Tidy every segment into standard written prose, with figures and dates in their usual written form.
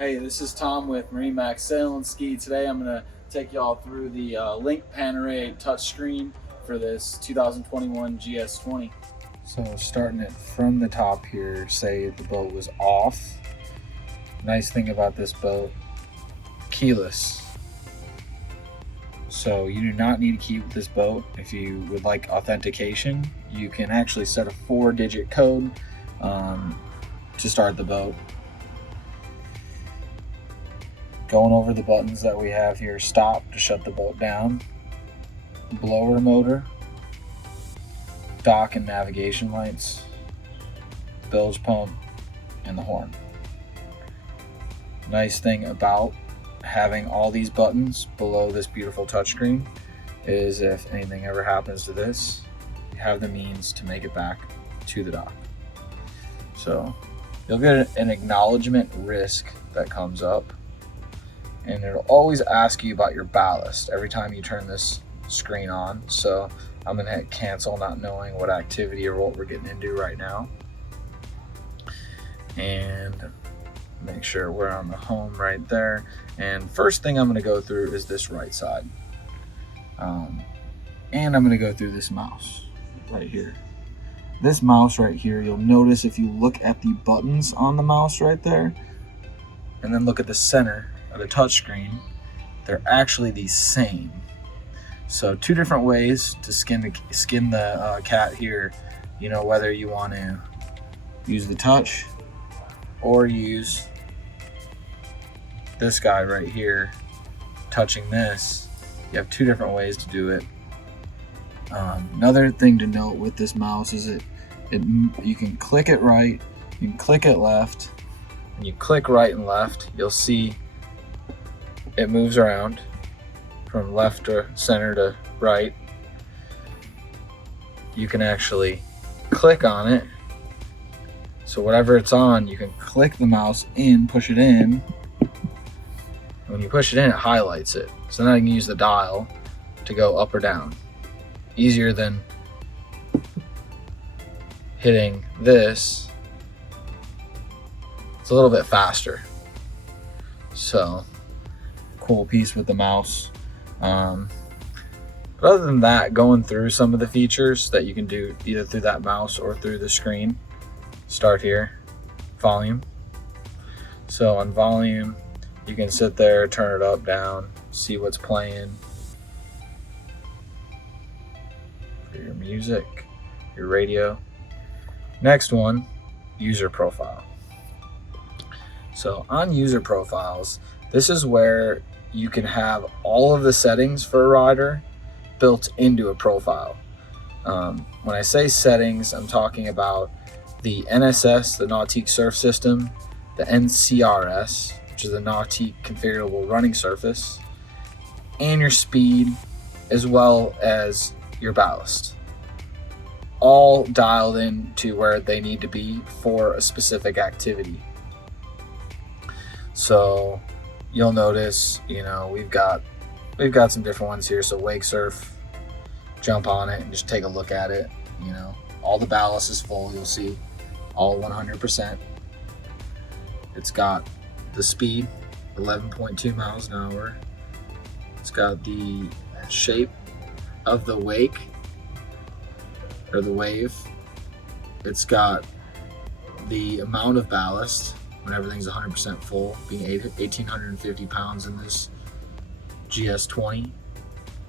Hey, this is Tom with MarineMax Sailandski. Today I'm going to take y'all through the Linc Panoray touchscreen for this 2021 GS20. So starting it from the top here, say the boat was off. Nice thing about this boat, keyless. So you do not need to key with this boat. If you would like authentication, you can actually set a 4-digit code to start the boat. Going over the buttons that we have here: stop to shut the boat down, blower motor, dock and navigation lights, bilge pump, and the horn. Nice thing about having all these buttons below this beautiful touchscreen is if anything ever happens to this, you have the means to make it back to the dock. So you'll get an acknowledgement risk that comes up, and it'll always ask you about your ballast every time you turn this screen on. So I'm gonna hit cancel, not knowing what activity or what we're getting into right now, and make sure we're on the home right there. And first thing I'm gonna go through is this right side, and I'm gonna go through this mouse right here. This mouse right here, you'll notice if you look at the buttons on the mouse right there and then look at the center of the touchscreen, they're actually the same. So two different ways to skin the cat here. You know, whether you want to use the touch or use this guy right here, touching this, you have two different ways to do it. Another thing to note with this mouse is you can click it right, you can click it left, and you click right and left, you'll see it moves around from left to center to right. You can actually click on it. So whatever it's on, you can click the mouse in, push it in. When you push it in, it highlights it. So now you can use the dial to go up or down. Easier than hitting this. It's a little bit faster. So cool piece with the mouse. But other than that, going through some of the features that you can do either through that mouse or through the screen. Start here, volume. So on volume, you can sit there, turn it up, down, see what's playing for your music, your radio. Next one, user profile. So on user profiles, this is where you can have all of the settings for a rider built into a profile. When I say settings, I'm talking about the NSS, the Nautique Surf System, the NCRS, which is the Nautique Configurable Running Surface, and your speed, as well as your ballast. All dialed in to where they need to be for a specific activity. So you'll notice, you know, we've got some different ones here. So wake surf, jump on it and just take a look at it. You know, all the ballast is full. You'll see all 100%. It's got the speed, 11.2 miles an hour. It's got the shape of the wake or the wave. It's got the amount of ballast when everything's 100% full, being 1,850 pounds in this GS20.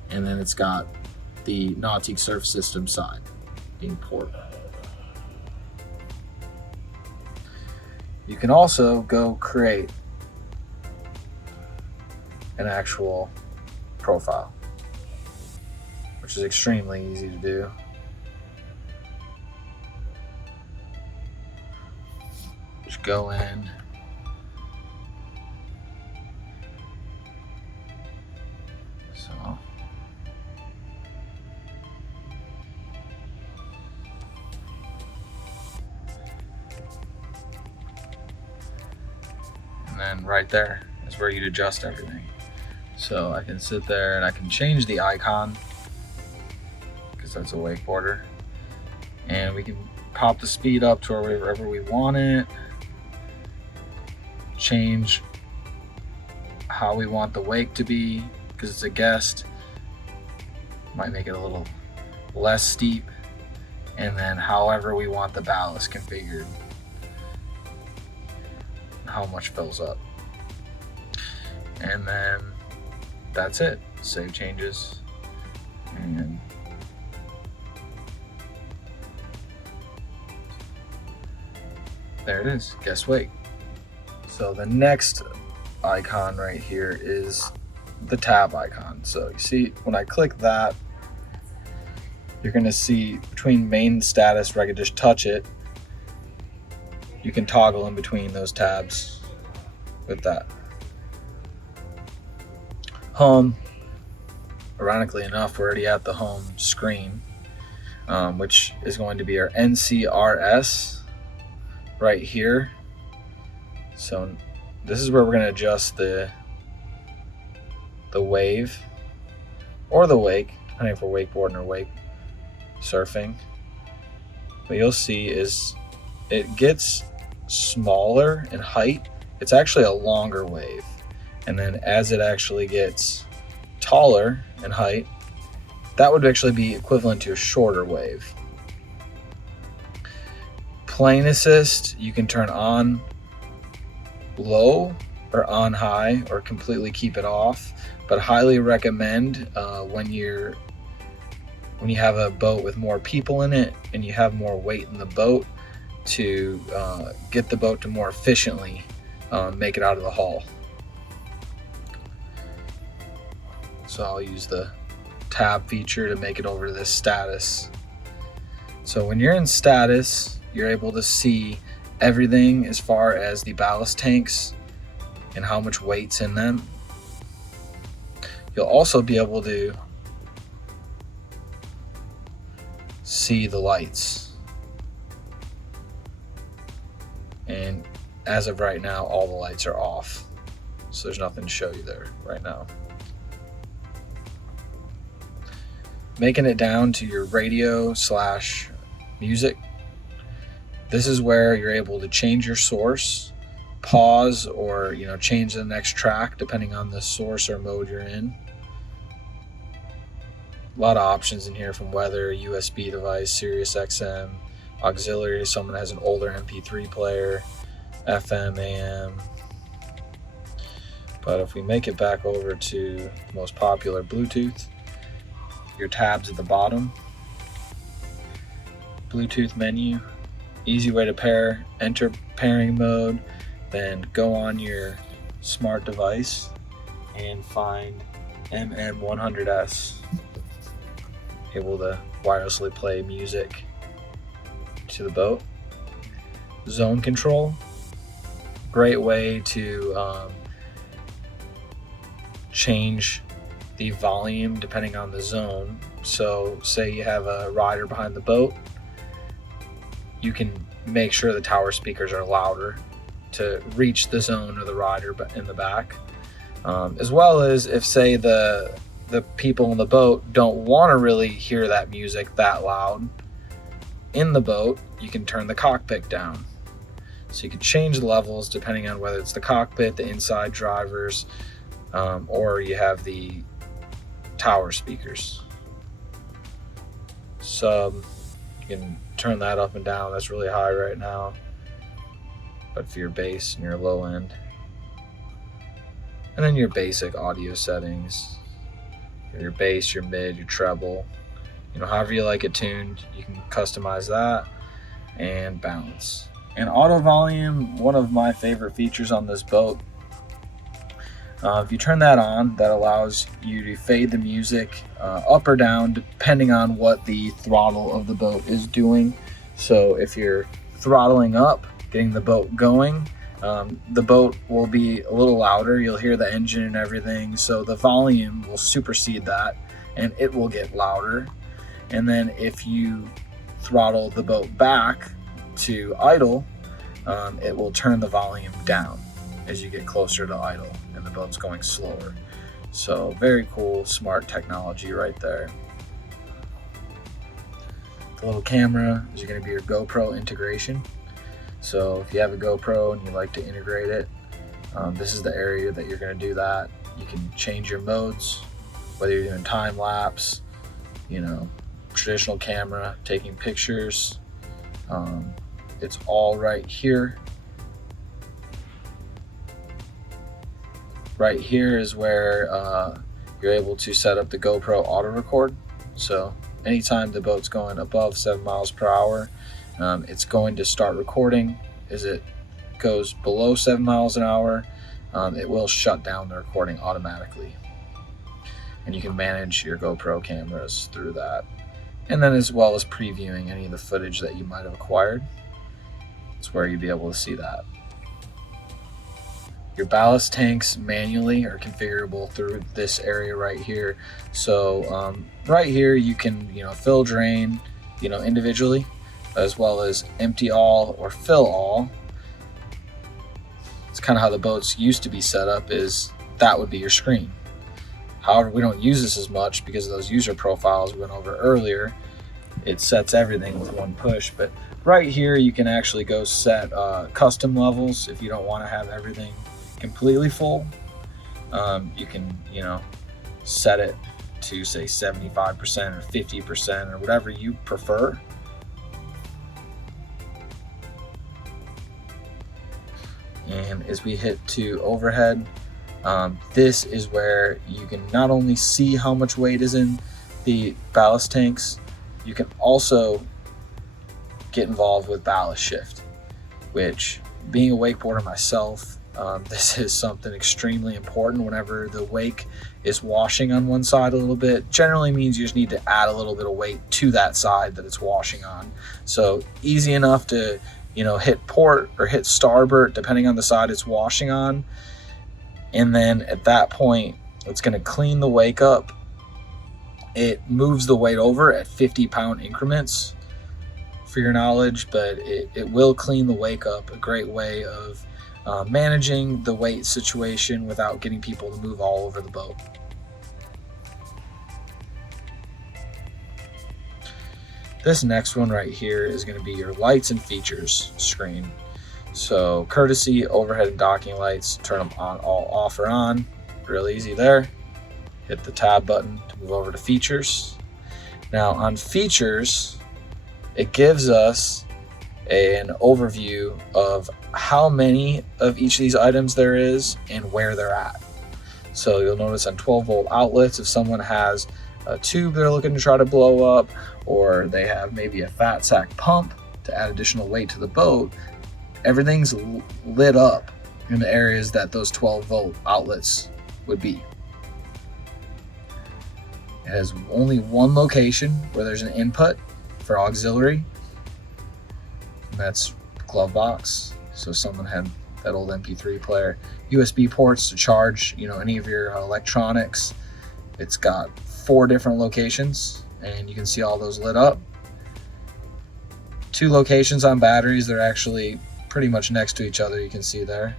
And then it's got the Nautique Surf System side, being port. You can also go create an actual profile, which is extremely easy to do. Just go in, so and then right there is where you'd adjust everything. So I can sit there and I can change the icon because that's a wakeboarder, and we can pop the speed up to wherever we want it. Change how we want the wake to be, because it's a guest. Might make it a little less steep, and then however we want the ballast configured, how much fills up, and then that's it. Save changes, and there it is, guest wake. So the next icon right here is the tab icon. So you see when I click that, you're going to see between main status where I can just touch it, you can toggle in between those tabs with that. Home, ironically enough, we're already at the home screen, which is going to be our NCRS right here. So this is where we're going to adjust the wave or the wake, depending if we're wakeboarding or wake surfing. What you'll see is it gets smaller in height. It's actually a longer wave, and then as it actually gets taller in height, that would actually be equivalent to a shorter wave. Plane assist, you can turn on low or on high, or completely keep it off, but highly recommend when you have a boat with more people in it and you have more weight in the boat, to get the boat to more efficiently make it out of the hull. So I'll use the tab feature to make it over to this status. So when you're in status, you're able to see everything as far as the ballast tanks and how much weight's in them. You'll also be able to see the lights. And as of right now, all the lights are off. So there's nothing to show you there right now. Making it down to your radio / music. This is where you're able to change your source, pause, or change the next track depending on the source or mode you're in. A lot of options in here, from weather, USB device, Sirius XM, auxiliary, someone has an older MP3 player, FM, AM. But if we make it back over to the most popular, Bluetooth, your tabs at the bottom, Bluetooth menu, easy way to pair, enter pairing mode, then go on your smart device and find MM100S. Able to wirelessly play music to the boat. Zone control, great way to change the volume depending on the zone. So say you have a rider behind the boat, you can make sure the tower speakers are louder to reach the zone or the rider in the back. As well as if, say, the people in the boat don't want to really hear that music that loud in the boat, you can turn the cockpit down. So you can change the levels depending on whether it's the cockpit, the inside drivers, or you have the tower speakers. Sub, you can turn that up and down. That's really high right now, but for your bass and your low end. And then your basic audio settings, your bass, your mid, your treble, however you like it tuned, you can customize that. And balance. And auto volume, one of my favorite features on this boat. If you turn that on, that allows you to fade the music up or down depending on what the throttle of the boat is doing. So if you're throttling up, getting the boat going, the boat will be a little louder. You'll hear the engine and everything. So the volume will supersede that and it will get louder. And then if you throttle the boat back to idle, it will turn the volume down as you get closer to idle and the boat's going slower. So very cool, smart technology right there. The little camera is going to be your GoPro integration. So if you have a GoPro and you like to integrate it, This is the area that you're going to do that. You can change your modes, whether you're doing time lapse, traditional camera, taking pictures. It's all right here. Right here is where you're able to set up the GoPro auto record. So anytime the boat's going above 7 miles per hour, it's going to start recording. As it goes below 7 miles an hour, it will shut down the recording automatically. And you can manage your GoPro cameras through that. And then as well as previewing any of the footage that you might have acquired. It's where you'd be able to see that. Your ballast tanks manually are configurable through this area right here. So right here you can fill, drain individually, as well as empty all or fill all. It's kind of how the boats used to be set up, is that would be your screen. However, we don't use this as much because of those user profiles we went over earlier. It sets everything with one push, but right here you can actually go set custom levels if you don't want to have everything completely full. You can set it to say 75% or 50% or whatever you prefer. And as we hit to overhead, this is where you can not only see how much weight is in the ballast tanks, you can also get involved with ballast shift, which, being a wakeboarder myself, this is something extremely important. Whenever the wake is washing on one side a little bit, generally means you just need to add a little bit of weight to that side that it's washing on. So easy enough to hit port or hit starboard depending on the side it's washing on, and then at that point it's going to clean the wake up. It moves the weight over at 50-pound increments, for your knowledge, but it will clean the wake up. A great way of managing the weight situation without getting people to move all over the boat. This next one right here is going to be your lights and features screen. So courtesy, overhead, and docking lights, turn them on, all off or on. Real easy there. Hit the tab button to move over to features. Now on features, it gives us an overview of how many of each of these items there is and where they're at. So you'll notice on 12-volt outlets, if someone has a tube they're looking to try to blow up, or they have maybe a fat sack pump to add additional weight to the boat, everything's lit up in the areas that those 12-volt outlets would be. It has only one location where there's an input for auxiliary, and that's glove box. So someone had that old MP3 player. USB ports to charge any of your electronics. It's got 4 different locations, and you can see all those lit up. 2 locations on batteries. They're actually pretty much next to each other. You can see there.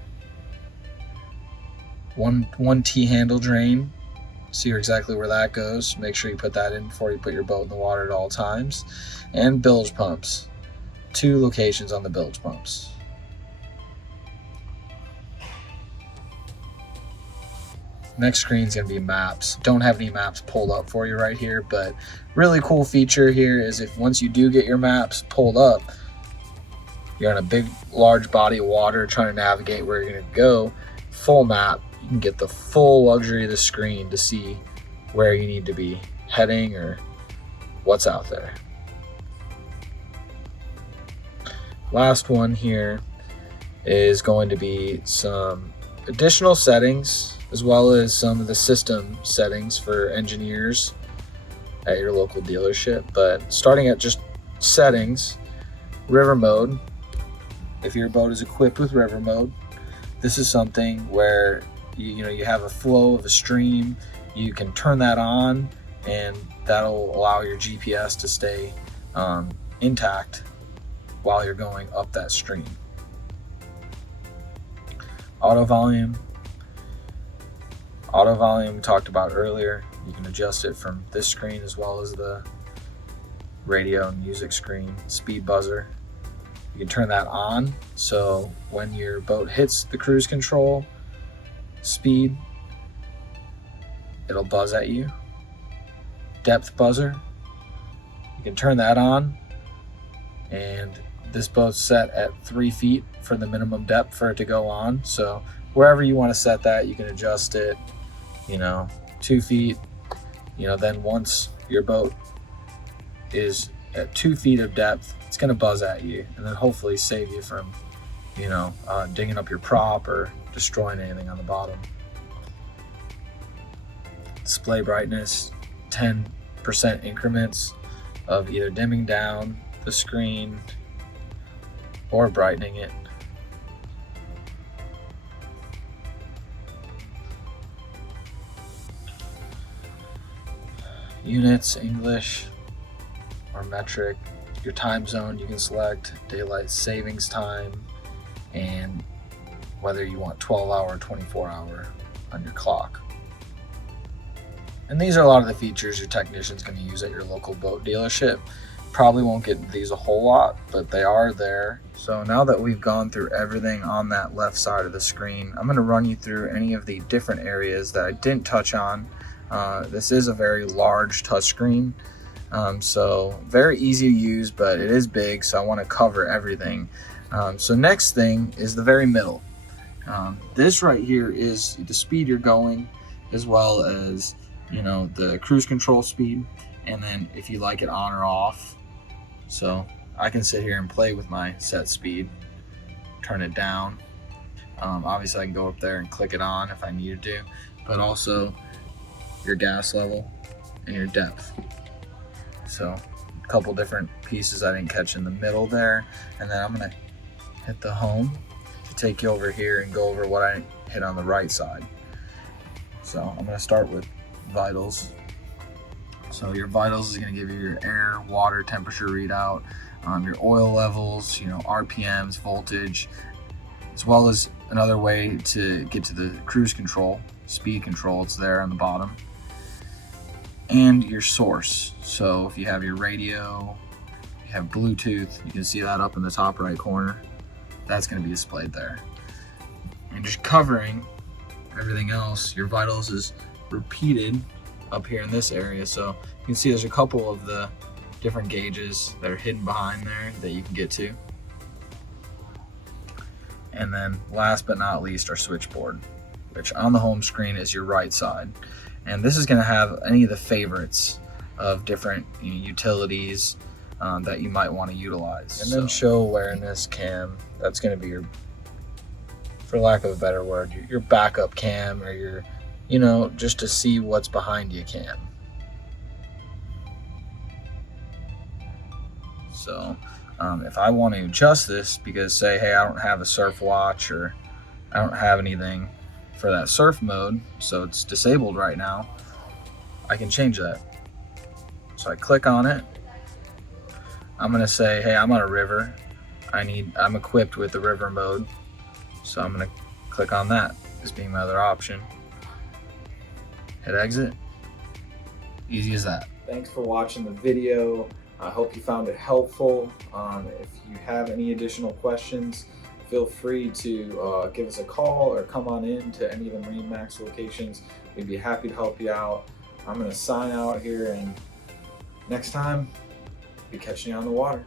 One T-handle drain. See exactly where that goes. Make sure you put that in before you put your boat in the water at all times. And bilge pumps. 2 locations on the bilge pumps. Next screen is going to be maps. Don't have any maps pulled up for you right here, but really cool feature here is if once you do get your maps pulled up, you're on a big, large body of water trying to navigate where you're going to go, full map, you can get the full luxury of the screen to see where you need to be heading or what's out there. Last one here is going to be some additional settings, as well as some of the system settings for engineers at your local dealership. But starting at just settings, river mode. If your boat is equipped with river mode, this is something where you have a flow of a stream. You can turn that on, and that'll allow your GPS to stay intact while you're going up that stream. Auto volume we talked about earlier. You can adjust it from this screen as well as the radio and music screen. Speed buzzer, you can turn that on, so when your boat hits the cruise control, speed, it'll buzz at you. Depth buzzer, you can turn that on, and this boat's set at 3 feet for the minimum depth for it to go on. So wherever you want to set that, you can adjust it, 2 feet, then once your boat is at 2 feet of depth, it's going to buzz at you and then hopefully save you from, digging up your prop or destroying anything on the bottom. Display brightness, 10% increments of either dimming down the screen or brightening it. Units, English or metric. Your time zone, you can select daylight savings time and whether you want 12-hour or 24-hour on your clock. And these are a lot of the features your technician's going to use at your local boat dealership. Probably won't get these a whole lot, but they are there. So now that we've gone through everything on that left side of the screen, I'm going to run you through any of the different areas that I didn't touch on. This is a very large touchscreen, so very easy to use, but it is big, so I want to cover everything. So next thing is the very middle. This right here is the speed you're going, as well as the cruise control speed, and then if you like it on or off. So I can sit here and play with my set speed, turn it down. Obviously I can go up there and click it on if I needed to, but also your gas level and your depth. So a couple different pieces I didn't catch in the middle there. And then I'm gonna hit the home to take you over here and go over what I hit on the right side. So I'm gonna start with vitals. So your vitals is going to give you your air, water, temperature readout, your oil levels, RPMs, voltage, as well as another way to get to the cruise control, speed control. It's there on the bottom, and your source. So if you have your radio, you have Bluetooth, you can see that up in the top right corner. That's going to be displayed there. And just covering everything else, your vitals is repeated up here in this area. So you can see there's a couple of the different gauges that are hidden behind there that you can get to. And then last but not least, our switchboard, which on the home screen is your right side. And this is going to have any of the favorites of different utilities that you might want to utilize. And then show awareness cam, that's going to be your, for lack of a better word, your backup cam, or your just to see what's behind you cam. So if I want to adjust this, because say, hey, I don't have a surf watch or I don't have anything for that surf mode, so it's disabled right now, I can change that. So I click on it. I'm going to say, hey, I'm on a river. I'm equipped with the river mode. So I'm going to click on that as being my other option. Hit exit. Easy as that. Thanks for watching the video. I hope you found it helpful. If you have any additional questions, feel free to give us a call or come on in to any of the MarineMax locations. We'd be happy to help you out. I'm going to sign out here, and next time, be catching you on the water.